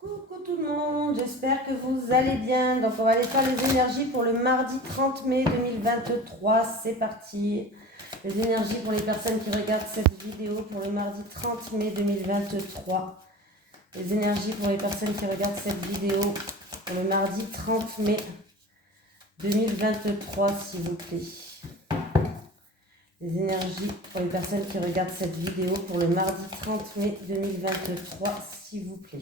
Coucou tout le monde, j'espère que vous allez bien. Donc on va aller faire les énergies pour le mardi 30 mai 2023. C'est parti. Les énergies pour les personnes qui regardent cette vidéo pour le mardi 30 mai 2023. Les énergies pour les personnes qui regardent cette vidéo pour le mardi 30 mai 2023, s'il vous plaît. Les énergies pour les personnes qui regardent cette vidéo pour le mardi 30 mai 2023, s'il vous plaît.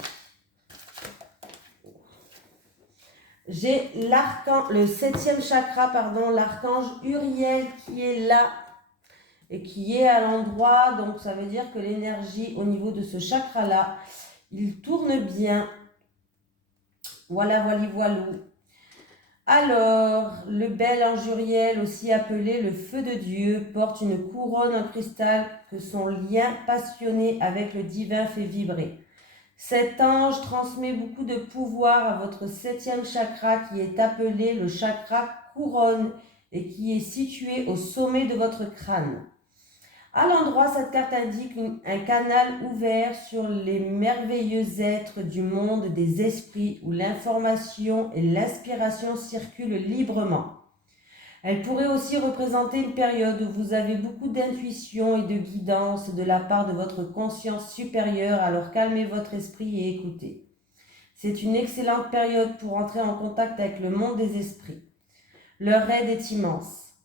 J'ai le 7e chakra, l'archange Uriel qui est là et qui est à l'endroit. Donc ça veut dire que l'énergie au niveau de ce chakra-là, il tourne bien. Voilà, voilà. Alors, le bel ange Uriel, aussi appelé le feu de Dieu, porte une couronne en cristal que son lien passionné avec le divin fait vibrer. Cet ange transmet beaucoup de pouvoir à votre 7e chakra qui est appelé le chakra couronne et qui est situé au sommet de votre crâne. À l'endroit, cette carte indique un canal ouvert sur les merveilleux êtres du monde des esprits où l'information et l'inspiration circulent librement. Elle pourrait aussi représenter une période où vous avez beaucoup d'intuition et de guidance de la part de votre conscience supérieure, alors calmez votre esprit et écoutez. C'est une excellente période pour entrer en contact avec le monde des esprits. Leur aide est immense.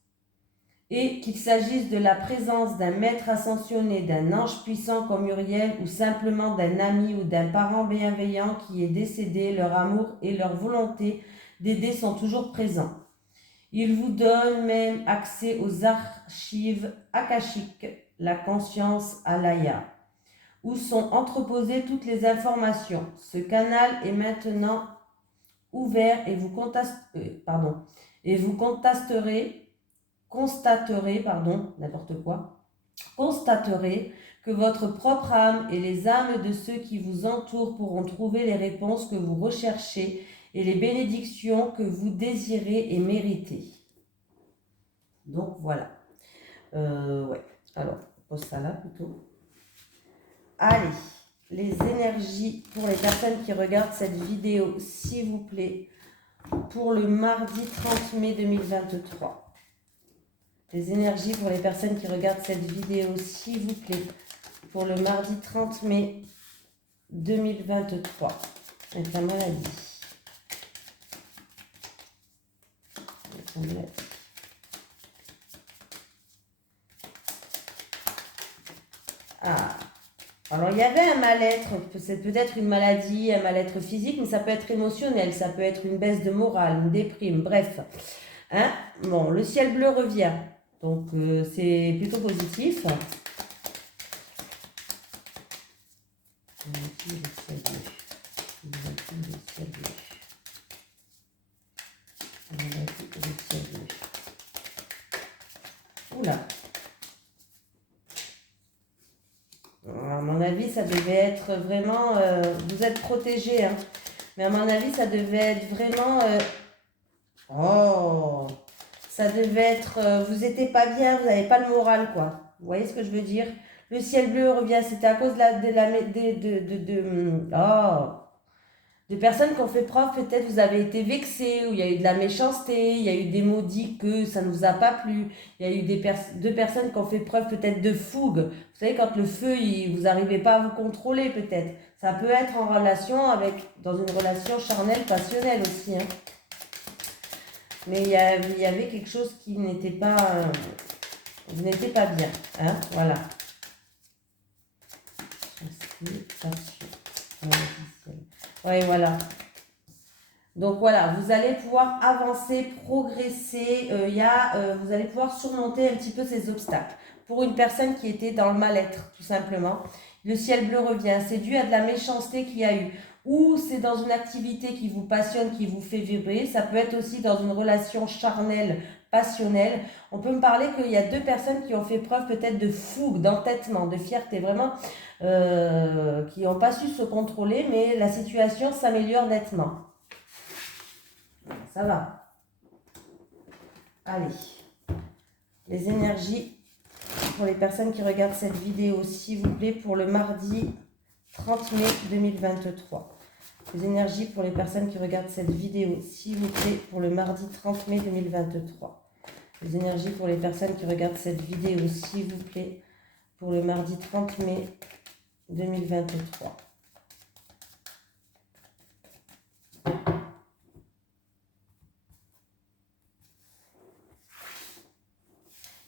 Et qu'il s'agisse de la présence d'un maître ascensionné, d'un ange puissant comme Uriel ou simplement d'un ami ou d'un parent bienveillant qui est décédé, leur amour et leur volonté d'aider sont toujours présents. Il vous donne même accès aux archives akashiques, la conscience alaya, où sont entreposées toutes les informations. Ce canal est maintenant ouvert et vous constaterez que votre propre âme et les âmes de ceux qui vous entourent pourront trouver les réponses que vous recherchez et les bénédictions que vous désirez et méritez. Donc voilà. Ouais. Alors, on pose ça là plutôt. Allez, les énergies pour les personnes qui regardent cette vidéo, s'il vous plaît, pour le mardi 30 mai 2023. Les énergies pour les personnes qui regardent cette vidéo, s'il vous plaît, pour le mardi 30 mai 2023. Avec la maladie. Ah, alors il y avait un mal-être, c'est peut-être une maladie, un mal-être physique, mais ça peut être émotionnel, ça peut être une baisse de morale, une déprime, bref. Hein? Bon, le ciel bleu revient, donc c'est plutôt positif. Oula. À mon avis, ça devait être vraiment... vous êtes protégé, hein. Mais à mon avis, ça devait être vraiment... ça devait être... vous n'étiez pas bien, vous n'avez pas le moral, quoi. Vous voyez ce que je veux dire? Le ciel bleu revient, c'était à cause de personnes qui ont fait preuve, peut-être vous avez été vexé, ou il y a eu de la méchanceté, il y a eu des mots dits que ça ne vous a pas plu, il y a eu deux personnes qui ont fait preuve peut-être de fougue. Vous savez, quand le feu, vous n'arrivez pas à vous contrôler peut-être. Ça peut être en relation dans une relation charnelle, passionnelle aussi. Hein. Mais il y avait quelque chose qui n'était pas, bien. Hein, voilà. Oui, voilà. Donc voilà, vous allez pouvoir avancer, progresser, vous allez pouvoir surmonter un petit peu ces obstacles. Pour une personne qui était dans le mal-être, tout simplement, le ciel bleu revient. C'est dû à de la méchanceté qu'il y a eu. Ou c'est dans une activité qui vous passionne, qui vous fait vibrer. Ça peut être aussi dans une relation charnelle, passionnelle. On peut me parler qu'il y a deux personnes qui ont fait preuve peut-être de fougue, d'entêtement, de fierté, vraiment, qui n'ont pas su se contrôler, mais la situation s'améliore nettement. Ça va. Allez. Les énergies pour les personnes qui regardent cette vidéo, s'il vous plaît, pour le mardi 30 mai 2023. Les énergies pour les personnes qui regardent cette vidéo, s'il vous plaît, pour le mardi 30 mai 2023. Les énergies pour les personnes qui regardent cette vidéo, s'il vous plaît, pour le mardi 30 mai 2023.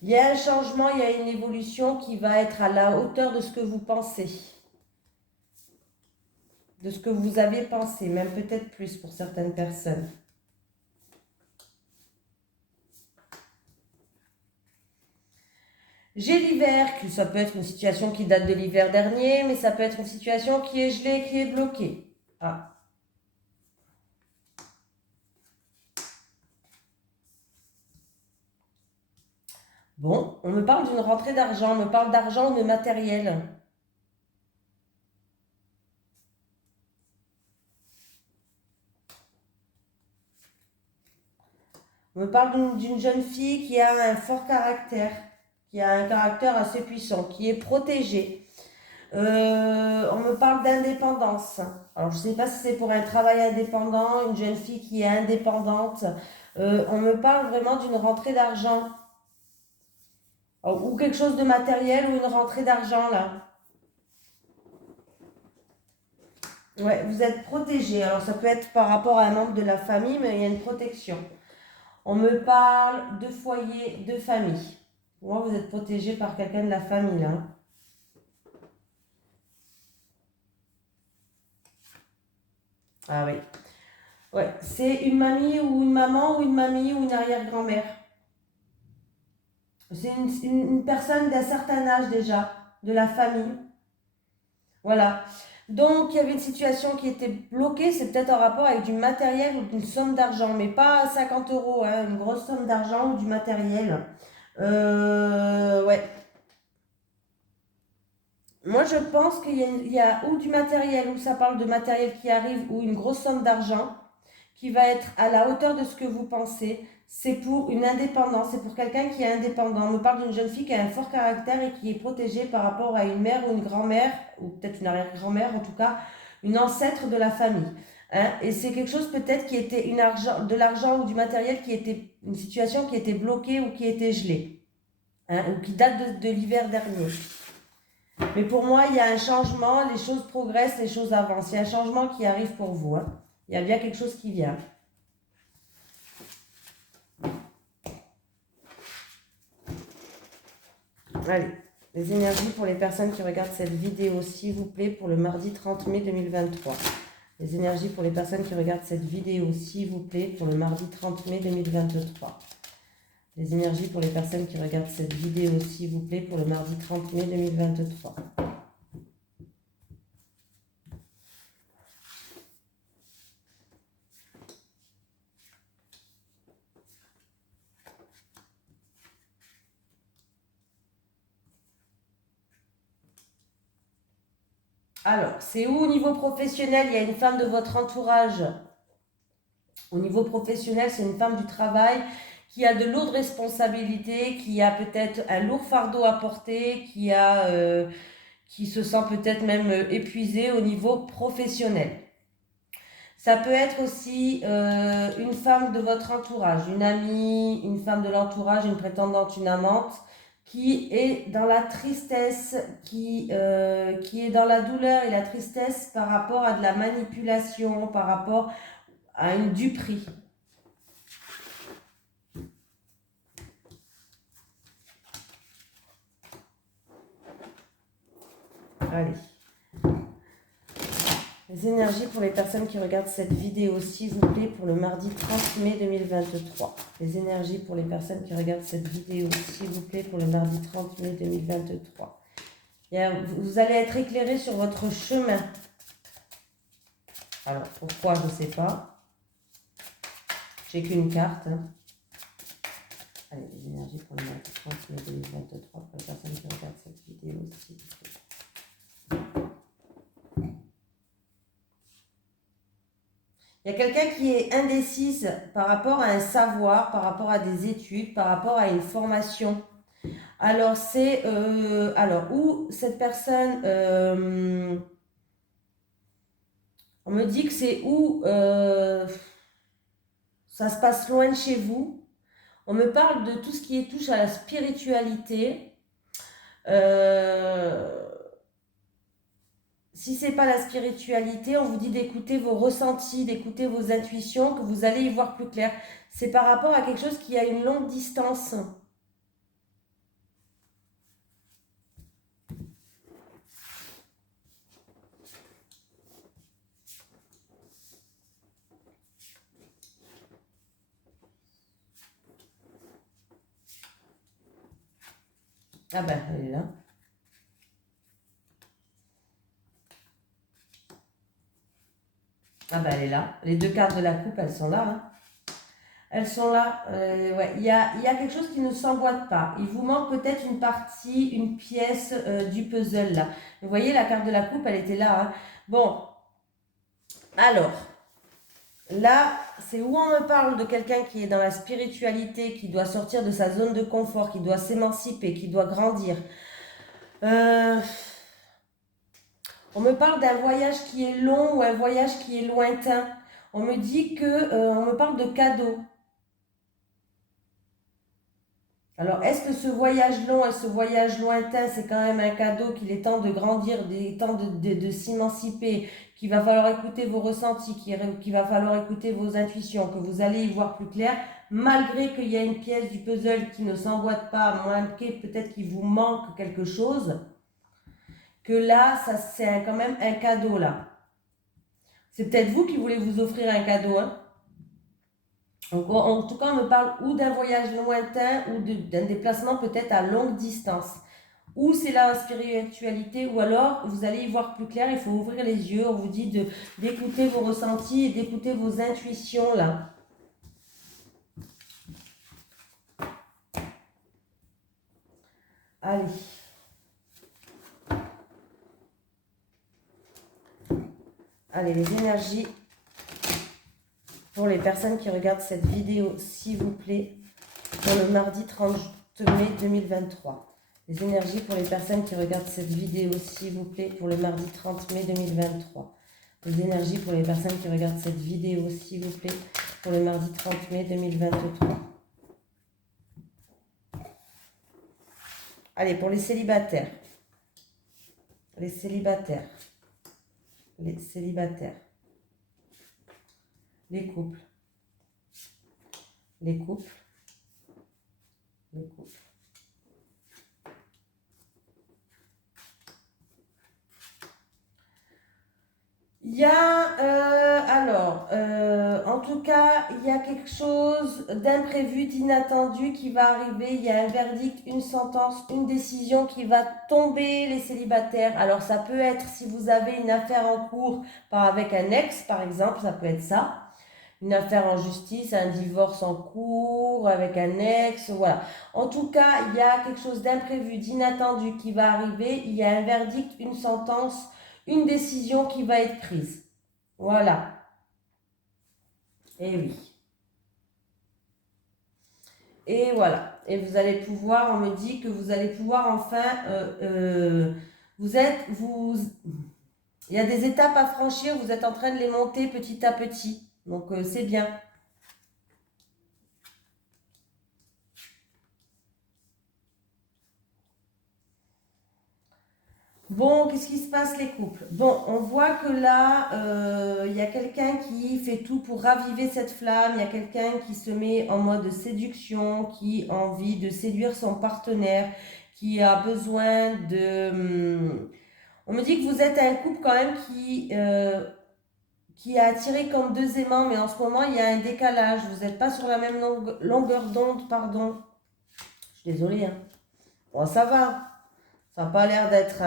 Il y a un changement, il y a une évolution qui va être à la hauteur de ce que vous pensez. De ce que vous avez pensé, même peut-être plus pour certaines personnes. J'ai l'hiver, ça peut être une situation qui date de l'hiver dernier, mais ça peut être une situation qui est gelée, qui est bloquée. Ah. Bon, on me parle d'une rentrée d'argent, on me parle d'argent ou de matériel. On me parle d'une jeune fille qui a un fort caractère, qui a un caractère assez puissant, qui est protégée. On me parle d'indépendance. Alors, je ne sais pas si c'est pour un travail indépendant, une jeune fille qui est indépendante. On me parle vraiment d'une rentrée d'argent. Ou quelque chose de matériel ou une rentrée d'argent, là. Ouais, vous êtes protégé. Alors, ça peut être par rapport à un membre de la famille, mais il y a une protection. On me parle de foyer, de famille. Moi, vous êtes protégé par quelqu'un de la famille, là. Ah oui. Ouais, c'est une mamie ou une maman ou une mamie ou une arrière-grand-mère. C'est une personne d'un certain âge déjà, de la famille. Voilà. Donc, il y avait une situation qui était bloquée, c'est peut-être en rapport avec du matériel ou d'une somme d'argent, mais pas 50 euros, hein, une grosse somme d'argent ou du matériel. Ouais. Moi, je pense qu'il y a ou du matériel, où ça parle de matériel qui arrive, ou une grosse somme d'argent qui va être à la hauteur de ce que vous pensez. C'est pour une indépendance, c'est pour quelqu'un qui est indépendant. On me parle d'une jeune fille qui a un fort caractère et qui est protégée par rapport à une mère ou une grand-mère, ou peut-être une arrière-grand-mère, en tout cas, une ancêtre de la famille. Hein. Et c'est quelque chose peut-être qui était de l'argent ou du matériel qui était une situation qui était bloquée ou qui était gelée, hein, ou qui date de l'hiver dernier. Mais pour moi, il y a un changement, les choses progressent, les choses avancent. Il y a un changement qui arrive pour vous. Hein. Il y a bien quelque chose qui vient. Allez, les énergies pour les personnes qui regardent cette vidéo, s'il vous plaît, pour le mardi 30 mai 2023. Les énergies pour les personnes qui regardent cette vidéo, s'il vous plaît, pour le mardi 30 mai 2023. Les énergies pour les personnes qui regardent cette vidéo, s'il vous plaît, pour le mardi 30 mai 2023. Alors, c'est où au niveau professionnel? Il y a une femme de votre entourage. Au niveau professionnel, c'est une femme du travail qui a de lourdes responsabilités, qui a peut-être un lourd fardeau à porter, qui se sent peut-être même épuisée au niveau professionnel. Ça peut être aussi une femme de votre entourage, une amie, une femme de l'entourage, une prétendante, une amante, qui est dans la tristesse, qui est dans la douleur et la tristesse par rapport à de la manipulation, par rapport à une duperie. Allez. Les énergies pour les personnes qui regardent cette vidéo, s'il vous plaît, pour le mardi 30 mai 2023. Les énergies pour les personnes qui regardent cette vidéo, s'il vous plaît, pour le mardi 30 mai 2023. Vous allez être éclairé sur votre chemin. Alors, pourquoi, je ne sais pas. J'ai qu'une carte. Hein. Allez, les énergies pour le mardi 30 mai 2023, pour les personnes qui regardent cette vidéo, s'il vous plaît. Il y a quelqu'un qui est indécise par rapport à un savoir, par rapport à des études, par rapport à une formation. Alors, c'est... où cette personne... On me dit que c'est où ça se passe loin de chez vous. On me parle de tout ce qui touche à la spiritualité. Si c'est pas la spiritualité, on vous dit d'écouter vos ressentis, d'écouter vos intuitions, que vous allez y voir plus clair. C'est par rapport à quelque chose qui a une longue distance. Ah ben, elle est là. Ah ben, elle est là. Les deux cartes de la coupe, elles sont là. Hein. Elles sont là. Ouais. Il y a quelque chose qui ne s'emboîte pas. Il vous manque peut-être une partie, une pièce du puzzle là. Vous voyez, la carte de la coupe, elle était là. Hein. Bon, alors, là, c'est où on me parle de quelqu'un qui est dans la spiritualité, qui doit sortir de sa zone de confort, qui doit s'émanciper, qui doit grandir. On me parle d'un voyage qui est long ou un voyage qui est lointain. On me dit que, on me parle de cadeaux. Alors, est-ce que ce voyage long et ce voyage lointain, c'est quand même un cadeau qu'il est temps de grandir, il est temps de s'émanciper, qu'il va falloir écouter vos ressentis, qu'il va falloir écouter vos intuitions, que vous allez y voir plus clair, malgré qu'il y a une pièce du puzzle qui ne s'emboîte pas, malgré peut-être qu'il vous manque quelque chose, que là, ça c'est quand même un cadeau là. C'est peut-être vous qui voulez vous offrir un cadeau, hein. Donc, en tout cas, on me parle ou d'un voyage lointain ou d'un déplacement peut-être à longue distance. Ou c'est la spiritualité, ou alors vous allez y voir plus clair, il faut ouvrir les yeux, on vous dit d'écouter vos ressentis et d'écouter vos intuitions là. Allez. Allez, les énergies pour les personnes qui regardent cette vidéo, s'il vous plaît, pour le mardi 30 mai 2023. Les énergies pour les personnes qui regardent cette vidéo, s'il vous plaît, pour le mardi 30 mai 2023. Les énergies pour les personnes qui regardent cette vidéo, s'il vous plaît, pour le mardi 30 mai 2023. Allez, pour les célibataires. Les célibataires. Les célibataires. Les couples. Les couples. Les couples. Il y a, en tout cas, il y a quelque chose d'imprévu, d'inattendu qui va arriver. Il y a un verdict, une sentence, une décision qui va tomber, les célibataires. Alors, ça peut être, si vous avez une affaire en cours avec un ex, par exemple, ça peut être ça. Une affaire en justice, un divorce en cours avec un ex, voilà. En tout cas, il y a quelque chose d'imprévu, d'inattendu qui va arriver. Il y a un verdict, une sentence, une décision qui va être prise. Voilà. Et oui. Et voilà. Et vous allez pouvoir, on me dit que vous allez pouvoir enfin, il y a des étapes à franchir, vous êtes en train de les monter petit à petit. Donc c'est bien. Bon, qu'est-ce qui se passe les couples? Bon, on voit que là, il y a quelqu'un qui fait tout pour raviver cette flamme, il y a quelqu'un qui se met en mode séduction, qui a envie de séduire son partenaire, qui a besoin de... On me dit que vous êtes un couple quand même qui est attiré comme deux aimants, mais en ce moment, il y a un décalage. Vous n'êtes pas sur la même longueur d'onde, pardon. Je suis désolée, hein. Bon, ça va. Ça n'a pas l'air d'être...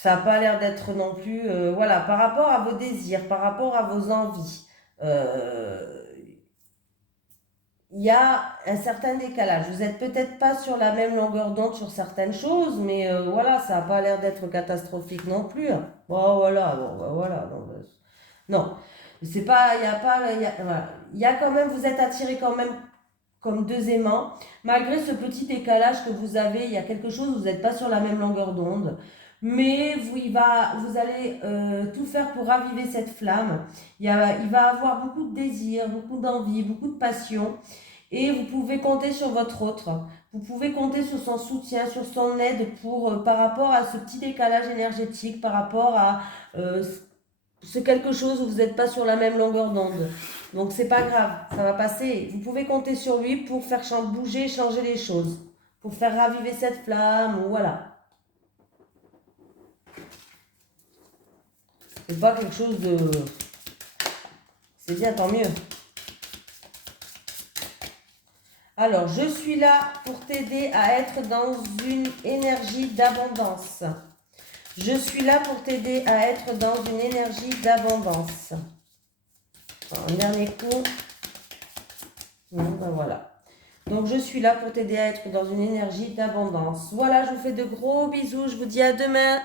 ça n'a pas l'air d'être non plus... voilà, par rapport à vos désirs, par rapport à vos envies, il y a un certain décalage. Vous n'êtes peut-être pas sur la même longueur d'onde sur certaines choses, mais voilà, ça n'a pas l'air d'être catastrophique non plus. Bon, voilà, bon, bah, voilà. Non, c'est pas... Il n'y a pas... voilà. Il y a quand même... Vous êtes attiré quand même comme deux aimants. Malgré ce petit décalage que vous avez, il y a quelque chose, vous n'êtes pas sur la même longueur d'onde. Mais vous allez tout faire pour raviver cette flamme. Il va avoir beaucoup de désir, beaucoup d'envie, beaucoup de passion. Et vous pouvez compter sur votre autre. Vous pouvez compter sur son soutien, sur son aide par rapport à ce petit décalage énergétique, par rapport à ce quelque chose où vous n'êtes pas sur la même longueur d'onde. Donc c'est pas grave, ça va passer. Vous pouvez compter sur lui pour faire bouger, changer les choses, pour faire raviver cette flamme, voilà. C'est pas quelque chose de... C'est bien, tant mieux. Alors, je suis là pour t'aider à être dans une énergie d'abondance. Je suis là pour t'aider à être dans une énergie d'abondance. Un dernier coup. Non, ben voilà. Donc, je suis là pour t'aider à être dans une énergie d'abondance. Voilà, je vous fais de gros bisous. Je vous dis à demain.